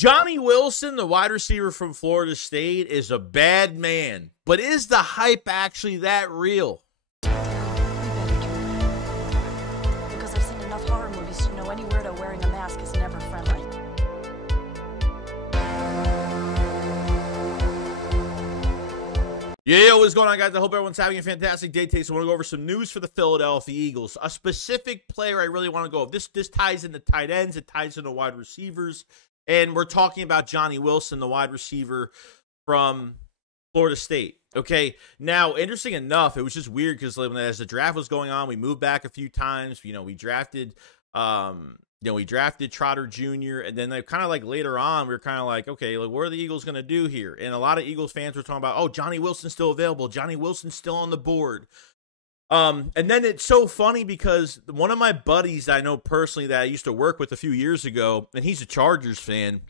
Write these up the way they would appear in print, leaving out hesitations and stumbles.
Johnny Wilson, the wide receiver from Florida State, is a bad man. But is the hype actually that real? Because I've seen enough horror movies to know any weirdo wearing a mask is never friendly. Yeah, what's going on, guys? I hope everyone's having a fantastic day today. So I want to go over some news for the Philadelphia Eagles. A specific player I really want to go over. This ties into tight ends. It ties into wide receivers. And we're talking about Johnny Wilson, the wide receiver from Florida State. Okay, now, interesting enough, it was just weird because as the draft was going on, we moved back a few times. We drafted Trotter Jr., and then kind of like later on, we were kind of like, okay, like, what are the Eagles going to do here? And a lot of Eagles fans were talking about, oh, Johnny Wilson's still available. Johnny Wilson's still on the board. And then it's so funny because one of my buddies that I know personally that I used to work with a few years ago, and he's a Chargers fan,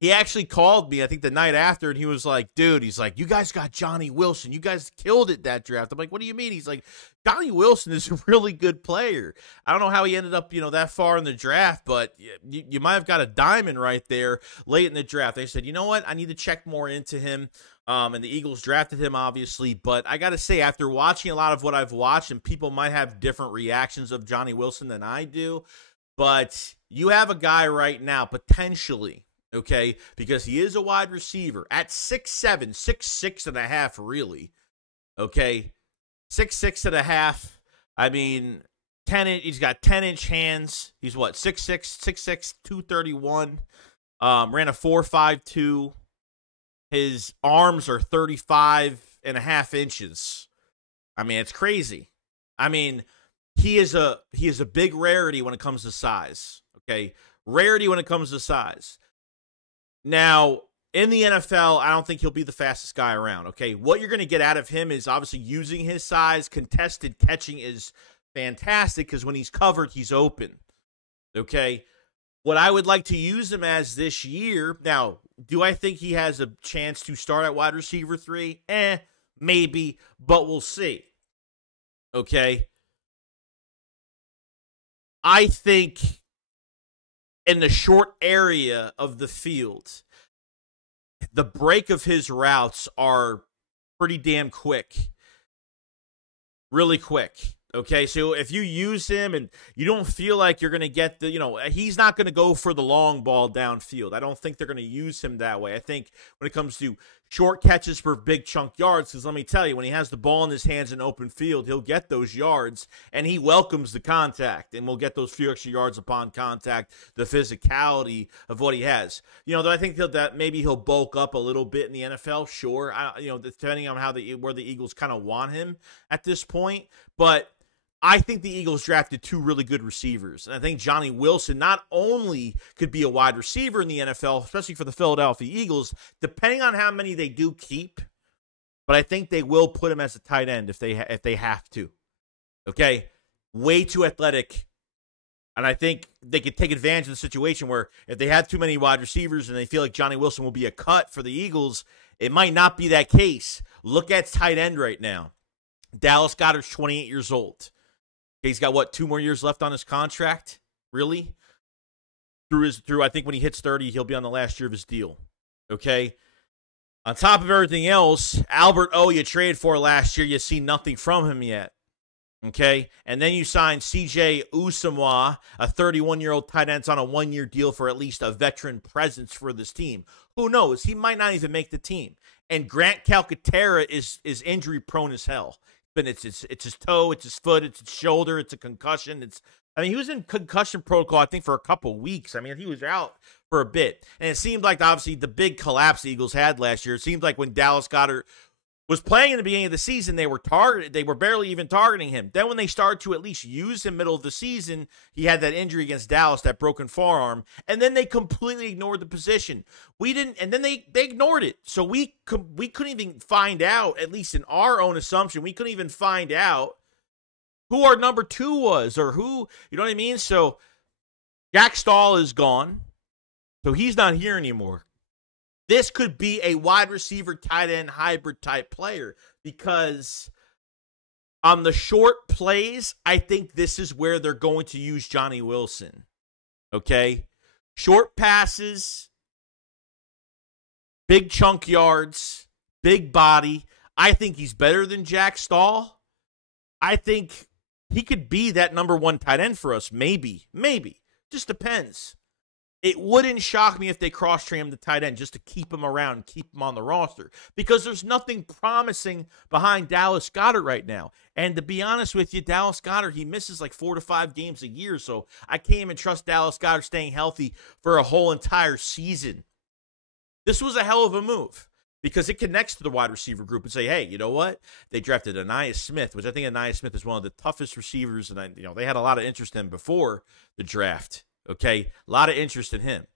he actually called me, I think the night after, and he was like, dude, he's like, you guys got Johnny Wilson. You guys killed it that draft. I'm like, what do you mean? He's like, Johnny Wilson is a really good player. I don't know how he ended up, that far in the draft, but you might have got a diamond right there late in the draft. They said, you know what? I need to check more into him. And the Eagles drafted him, obviously. But I got to say, after watching a lot of what I've watched, and people might have different reactions of Johnny Wilson than I do, but you have a guy right now, potentially, okay, because he is a wide receiver at 6'7", 6'6 and a half, really, okay, 6'6 and a half. I mean, he's got 10-inch hands. He's what, 6'6", 231, ran a 4.52. His arms are 35 and a half inches. I mean, it's crazy. I mean, he is a big rarity when it comes to size. Okay, rarity when it comes to size. Now, in the NFL, I don't think he'll be the fastest guy around. Okay, what you're going to get out of him is obviously using his size. Contested catching is fantastic because when he's covered, he's open. Okay. What I would like to use him as this year, now, do I think he has a chance to start at wide receiver 3? Maybe, but we'll see. Okay? I think in the short area of the field, the break of his routes are pretty damn quick. Really quick. Okay, so if you use him and you don't feel like you're going to get he's not going to go for the long ball downfield. I don't think they're going to use him that way. I think when it comes to short catches for big chunk yards, because let me tell you, when he has the ball in his hands in open field, he'll get those yards, and he welcomes the contact, and we'll get those few extra yards upon contact, the physicality of what he has. Do I think that maybe he'll bulk up a little bit in the NFL? Sure. Depending on where the Eagles kind of want him at this point, but I think the Eagles drafted two really good receivers. And I think Johnny Wilson not only could be a wide receiver in the NFL, especially for the Philadelphia Eagles, depending on how many they do keep, but I think they will put him as a tight end if they have to. Okay? Way too athletic. And I think they could take advantage of the situation where if they have too many wide receivers and they feel like Johnny Wilson will be a cut for the Eagles, it might not be that case. Look at tight end right now. Dallas Goedert's 28 years old. He's got, 2 more years left on his contract? Really? Through I think when he hits 30, he'll be on the last year of his deal. Okay? On top of everything else, Albert O, you traded for last year. You see nothing from him yet. Okay? And then you signed C.J. Usamwa, a 31-year-old tight end, on a 1-year deal for at least a veteran presence for this team. Who knows? He might not even make the team. And Grant Calcaterra is injury-prone as hell. It's his toe, it's his foot, it's his shoulder, it's a concussion. He was in concussion protocol, I think, for a couple weeks. He was out for a bit. And it seemed like, obviously, the big collapse the Eagles had last year, it seemed like when Dallas Goedert was playing in the beginning of the season, they were barely even targeting him. Then when they started to at least use him middle of the season, he had that injury against Dallas, that broken forearm, and then they completely ignored the position. And then they ignored it. So we couldn't even find out, at least in our own assumption, we couldn't even find out who our number 2 was or who, you know what I mean? So Jack Stahl is gone, so he's not here anymore. This could be a wide receiver, tight end, hybrid type player because on the short plays, I think this is where they're going to use Johnny Wilson. Okay? Short passes, big chunk yards, big body. I think he's better than Jack Stahl. I think he could be that number one tight end for us. Maybe. Just depends. It wouldn't shock me if they cross-train him to tight end just to keep him around, keep him on the roster, because there's nothing promising behind Dallas Goedert right now. And to be honest with you, Dallas Goedert, he misses like 4 to 5 games a year, so I can't even trust Dallas Goedert staying healthy for a whole entire season. This was a hell of a move because it connects to the wide receiver group and say, hey, you know what? They drafted Ainias Smith, which I think Ainias Smith is one of the toughest receivers, and they had a lot of interest in him before the draft. Okay, a lot of interest in him.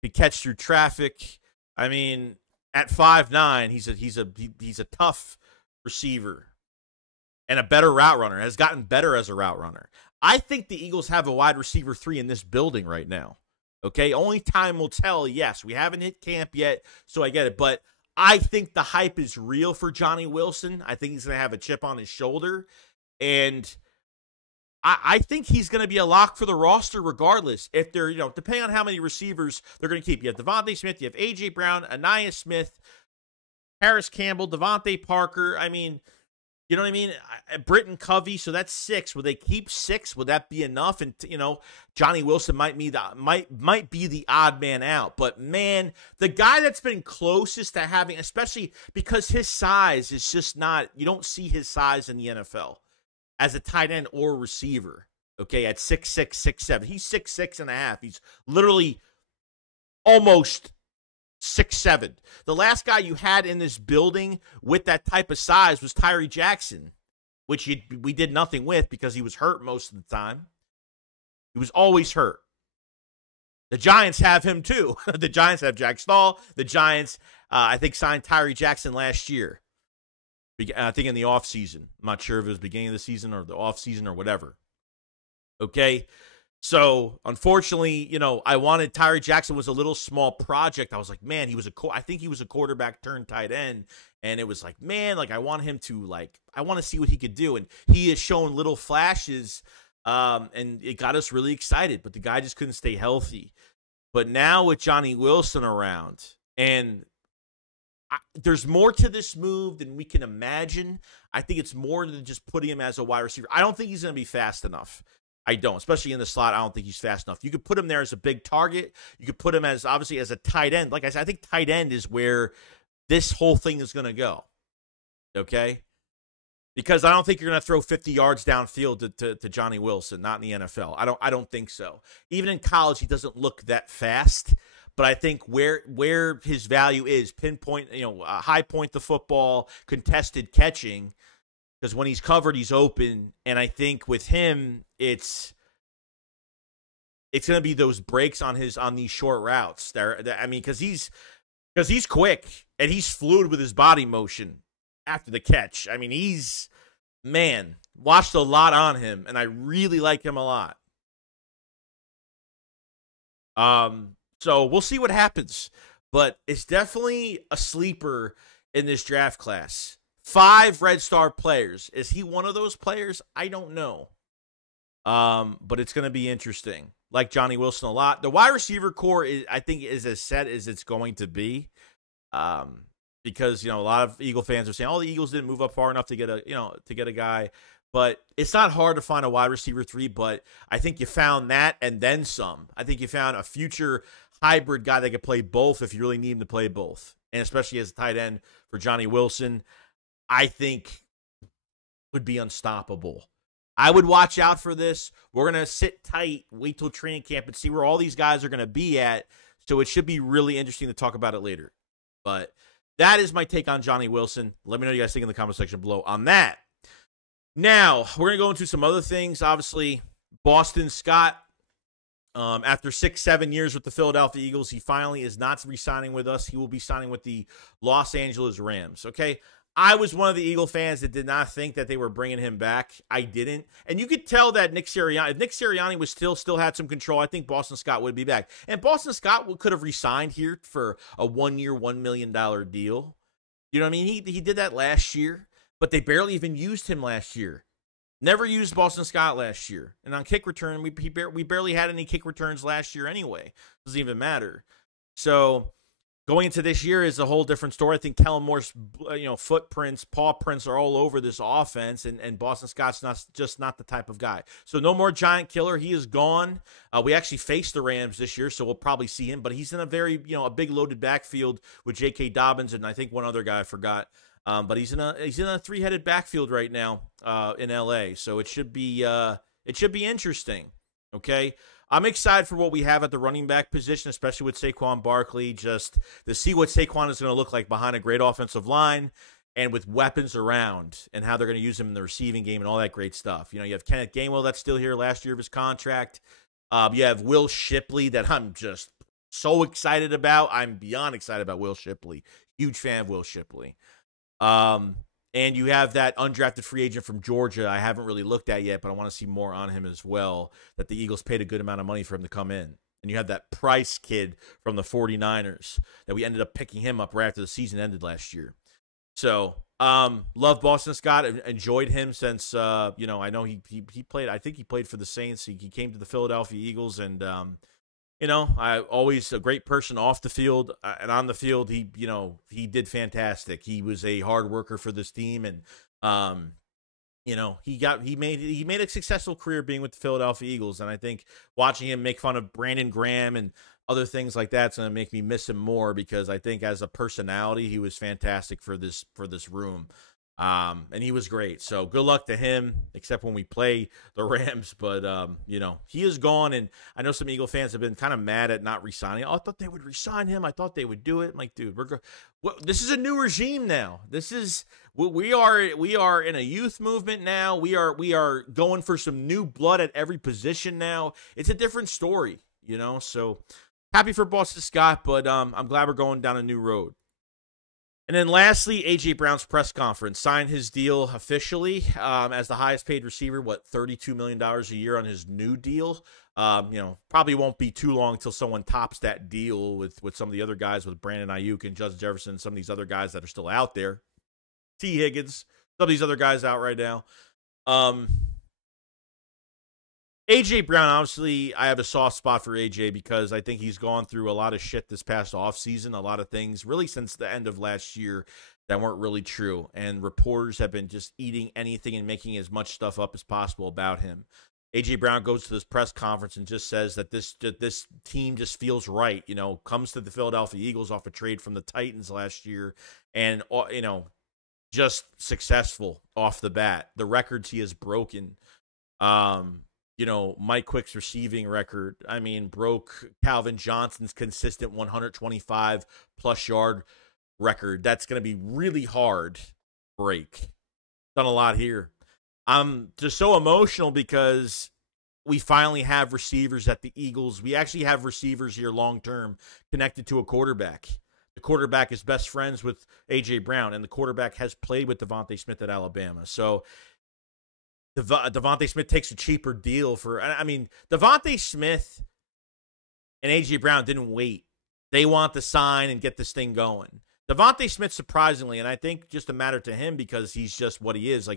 He catch through traffic. I mean, at 5'9", he's a tough receiver and a better route runner. Has gotten better as a route runner. I think the Eagles have a wide receiver 3 in this building right now. Okay, only time will tell. Yes, we haven't hit camp yet, so I get it. But I think the hype is real for Johnny Wilson. I think he's going to have a chip on his shoulder, and I think he's going to be a lock for the roster regardless. If they're, depending on how many receivers they're going to keep. You have Devontae Smith, you have A.J. Brown, Ainias Smith, Harris Campbell, Devontae Parker. I mean, you know what I mean? Britton Covey, so that's 6. Would they keep 6? Would that be enough? And, Johnny Wilson might be the odd man out. But, man, the guy that's been closest to having, especially because his size is just not, you don't see his size in the NFL as a tight end or receiver, okay, at 6'6", 6'7". He's 6'6.5". He's literally almost 6'7". The last guy you had in this building with that type of size was Tyree Jackson, which we did nothing with because he was hurt most of the time. He was always hurt. The Giants have him too. The Giants have Jack Stahl. The Giants, I think, signed Tyree Jackson last year. I think in the offseason. I'm not sure if it was beginning of the season or the offseason or whatever. Okay? So, unfortunately, I wanted Tyree Jackson was a little small project. I was like, man, I think he was a quarterback turned tight end. And it was like, man, I want him to, I want to see what he could do. And he has shown little flashes, and it got us really excited. But the guy just couldn't stay healthy. But now with Johnny Wilson around, and there's more to this move than we can imagine. I think it's more than just putting him as a wide receiver. I don't think he's going to be fast enough. I don't, especially in the slot. I don't think he's fast enough. You could put him there as a big target. You could put him obviously as a tight end. Like I said, I think tight end is where this whole thing is going to go. Okay? Because I don't think you're going to throw 50 yards downfield to Johnny Wilson, not in the NFL. I don't think so. Even in college, he doesn't look that fast. But I think where his value is, pinpoint, high point the football, contested catching, because when he's covered, he's open. And I think with him, it's going to be those breaks on these short routes. Because he's quick and he's fluid with his body motion after the catch. I mean, watched a lot on him, and I really like him a lot. So we'll see what happens, but it's definitely a sleeper in this draft class. 5 Red Star players. Is he one of those players? I don't know. But it's going to be interesting. Like Johnny Wilson a lot. The wide receiver core I think is as set as it's going to be. Because a lot of Eagle fans are saying, "Oh, the Eagles didn't move up far enough to get a guy." But it's not hard to find a wide receiver 3, but I think you found that and then some. I think you found a future hybrid guy that could play both if you really need him to play both. And especially as a tight end for Johnny Wilson, I think would be unstoppable. I would watch out for this. We're going to sit tight, wait till training camp and see where all these guys are going to be at. So it should be really interesting to talk about it later. But that is my take on Johnny Wilson. Let me know what you guys think in the comment section below on that. Now, we're going to go into some other things. Obviously, Boston Scott, after 6-7 years with the Philadelphia Eagles, he finally is not re-signing with us. He will be signing with the Los Angeles Rams, okay? I was one of the Eagle fans that did not think that they were bringing him back. I didn't. And you could tell that if Nick Sirianni was still had some control, I think Boston Scott would be back. And Boston Scott could have re-signed here for a 1-year, $1 million deal. You know what I mean? He did that last year. But they barely even used him last year. Never used Boston Scott last year. And on kick return, we barely had any kick returns last year anyway. Doesn't even matter. So Going into this year is a whole different story. I think Kellen Moore's footprints, paw prints are all over this offense, and Boston Scott's not the type of guy. So no more giant killer. He is gone. We actually faced the Rams this year, so we'll probably see him. But he's in a a big loaded backfield with J.K. Dobbins and I think one other guy I forgot. But he's in a three-headed backfield right now in L.A. So it should be interesting. Okay. I'm excited for what we have at the running back position, especially with Saquon Barkley, just to see what Saquon is going to look like behind a great offensive line and with weapons around and how they're going to use him in the receiving game and all that great stuff. You have Kenneth Gainwell that's still here, last year of his contract. You have Will Shipley that I'm just so excited about. I'm beyond excited about Will Shipley. Huge fan of Will Shipley. And you have that undrafted free agent from Georgia I haven't really looked at yet, but I want to see more on him as well, that the Eagles paid a good amount of money for him to come in. And you have that Price kid from the 49ers that we ended up picking him up right after the season ended last year. So, love Boston Scott. Enjoyed him since, I know he played, I think he played for the Saints. He came to the Philadelphia Eagles, and I always a great person off the field and on the field. He did fantastic. He was a hard worker for this team, and he made a successful career being with the Philadelphia Eagles. And I think watching him make fun of Brandon Graham and other things like that's going to make me miss him more, because I think as a personality, he was fantastic for this room. And he was great. So good luck to him, except when we play the Rams. But, he is gone. And I know some Eagle fans have been kind of mad at not re-signing. Oh, I thought they would re-sign him. I thought they would do it. I'm like, dude, this is a new regime now. We are in a youth movement now. We are going for some new blood at every position now. It's a different story, So happy for Boston Scott, but I'm glad we're going down a new road. And then lastly, A.J. Brown's press conference. Signed his deal officially as the highest paid receiver, $32 million a year on his new deal. Probably won't be too long until someone tops that deal with some of the other guys, with Brandon Ayuk and Justin Jefferson, some of these other guys that are still out there. T. Higgins, some of these other guys out right now. A.J. Brown, obviously, I have a soft spot for A.J. because I think he's gone through a lot of shit this past offseason, a lot of things really since the end of last year that weren't really true. And reporters have been just eating anything and making as much stuff up as possible about him. A.J. Brown goes to this press conference and just says that this team just feels right, comes to the Philadelphia Eagles off a trade from the Titans last year and, just successful off the bat. The records he has broken, Mike Quick's receiving record, broke Calvin Johnson's consistent 125-plus yard record. That's going to be really hard to break. Done a lot here. I'm just so emotional because we finally have receivers at the Eagles. We actually have receivers here long-term connected to a quarterback. The quarterback is best friends with A.J. Brown, and the quarterback has played with Devontae Smith at Alabama. So Devontae Smith takes a cheaper deal for, Devontae Smith and A.J. Brown didn't wait. They want to sign and get this thing going. Devontae Smith, surprisingly, and I think just a matter to him because he's just what he is,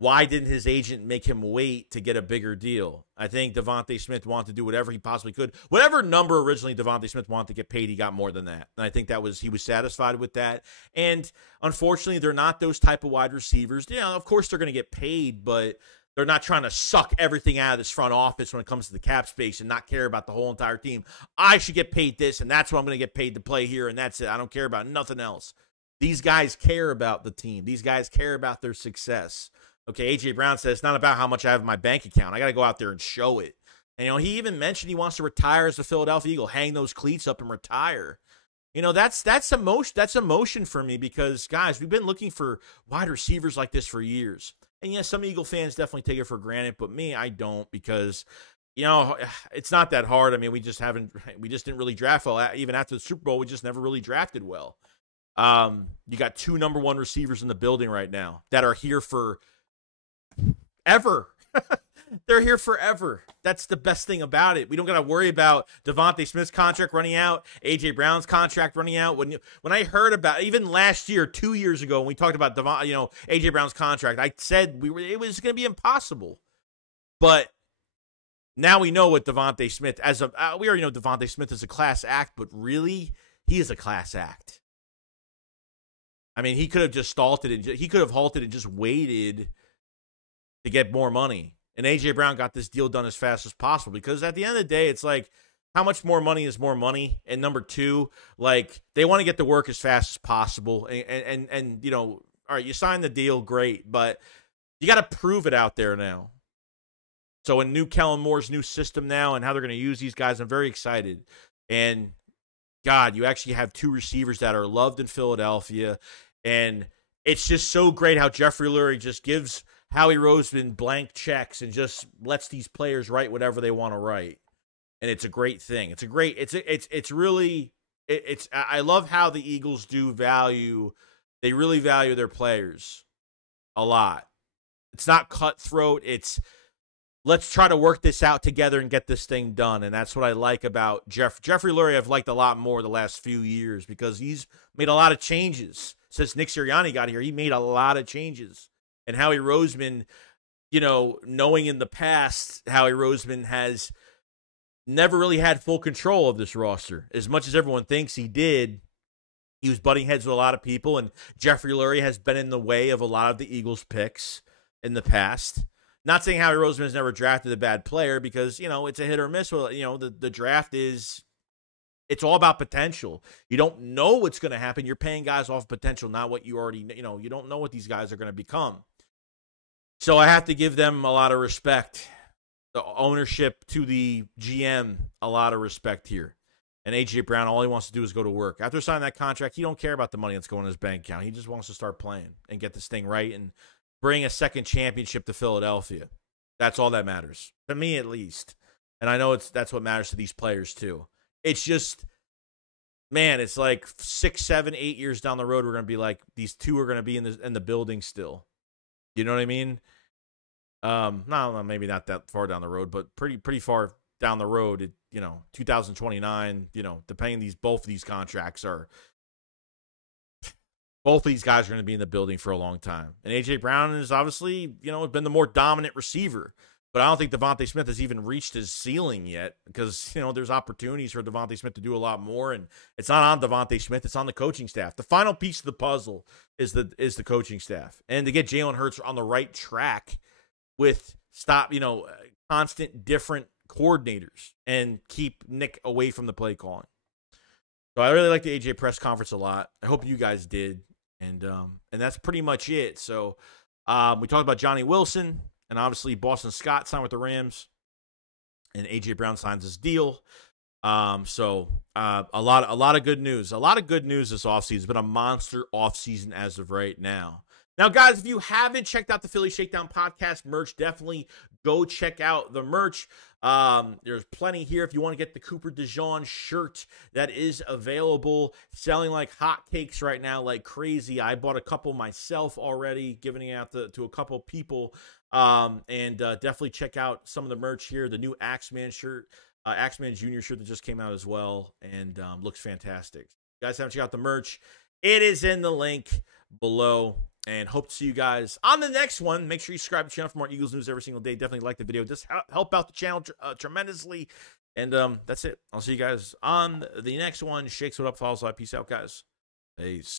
why didn't his agent make him wait to get a bigger deal? I think Devontae Smith wanted to do whatever he possibly could. Whatever number originally Devontae Smith wanted to get paid, he got more than that. And I think he was satisfied with that. And unfortunately, they're not those type of wide receivers. Of course they're going to get paid, but they're not trying to suck everything out of this front office when it comes to the cap space and not care about the whole entire team. I should get paid this, and that's what I'm going to get paid to play here, and that's it. I don't care about nothing else. These guys care about the team. These guys care about their success. Okay, A.J. Brown says, it's not about how much I have in my bank account. I got to go out there and show it. And, he even mentioned he wants to retire as a Philadelphia Eagle, hang those cleats up and retire. That's emotion. That's emotion for me because, guys, we've been looking for wide receivers like this for years. And, yes, some Eagle fans definitely take it for granted, but me, I don't because, it's not that hard. We just didn't really draft well. Even after the Super Bowl, we just never really drafted well. You got 2 number 1 receivers in the building right now that are here for ever. They're here forever. That's the best thing about it. We don't got to worry about Devontae Smith's contract running out, A.J. Brown's contract running out. When I heard about, even last year, 2 years ago, when we talked about A.J. Brown's contract, I said it was going to be impossible. But now we know what Devontae Smith we already know Devontae Smith is a class act, but really, he is a class act. I mean, he could have just halted and just waited to get more money. And A.J. Brown got this deal done as fast as possible because at the end of the day, it's like, how much more money is more money? And number two, like, they want to get to work as fast as possible. And you know, all right, you signed the deal, great, but you got to prove it out there now. So in Kellen Moore's new system now and how they're going to use these guys, I'm very excited. And God, you actually have two receivers that are loved in Philadelphia. And it's just so great how Jeffrey Lurie just gives Howie Roseman blank checks and just lets these players write whatever they want to write. And it's a great thing. I love how the Eagles they really value their players a lot. It's not cutthroat. It's, let's try to work this out together and get this thing done. And that's what I like about Jeffrey Lurie. I've liked a lot more the last few years because he's made a lot of changes. Since Nick Sirianni got here, he made a lot of changes. And Howie Roseman, you know, knowing in the past, Howie Roseman has never really had full control of this roster. As much as everyone thinks he did, he was butting heads with a lot of people, and Jeffrey Lurie has been in the way of a lot of the Eagles picks in the past. Not saying Howie Roseman has never drafted a bad player because, you know, it's a hit or miss. Well, you know, the draft is, it's all about potential. You don't know what's going to happen. You're paying guys off potential, not what you already, you know, you don't know what these guys are going to become. So I have to give them a lot of respect. The ownership to the GM, a lot of respect here. And A.J. Brown, all he wants to do is go to work. After signing that contract, he don't care about the money that's going in his bank account. He just wants to start playing and get this thing right and bring a second championship to Philadelphia. That's all that matters, to me at least. And I know that's what matters to these players too. It's just, man, it's like 6, 7, 8 years down the road, we're going to be like, these two are going to be in the building still. You know what I mean? No, maybe not that far down the road, but pretty far down the road. 2029. Depending both of these contracts are. Both of these guys are going to be in the building for a long time. And A.J. Brown is obviously, been the more dominant receiver. But I don't think Devontae Smith has even reached his ceiling yet because, there's opportunities for Devontae Smith to do a lot more. And it's not on Devontae Smith. It's on the coaching staff. The final piece of the puzzle is the coaching staff. And to get Jalen Hurts on the right track with constant different coordinators and keep Nick away from the play calling. So I really like the AJ press conference a lot. I hope you guys did. And that's pretty much it. So we talked about Johnny Wilson, and obviously Boston Scott signed with the Rams, and AJ Brown signs his deal. So a lot of good news. A lot of good news this offseason. It's been a monster offseason as of right now. Now, guys, if you haven't checked out the Philly Shakedown podcast merch, definitely go check out the merch. There's plenty here. If you want to get the Cooper DeJean shirt, that is available, selling like hotcakes right now, like crazy. I bought a couple myself already, giving it out to a couple people. And definitely check out some of the merch here. The new Axeman shirt, Axeman Jr. shirt that just came out as well, and looks fantastic. If you guys haven't checked out the merch, it is in the link below. And hope to see you guys on the next one. Make sure you subscribe to the channel for more Eagles news every single day. Definitely like the video. Just help out the channel tremendously. And that's it. I'll see you guys on the next one. Shakes what up, follows live. Peace out, guys. Peace.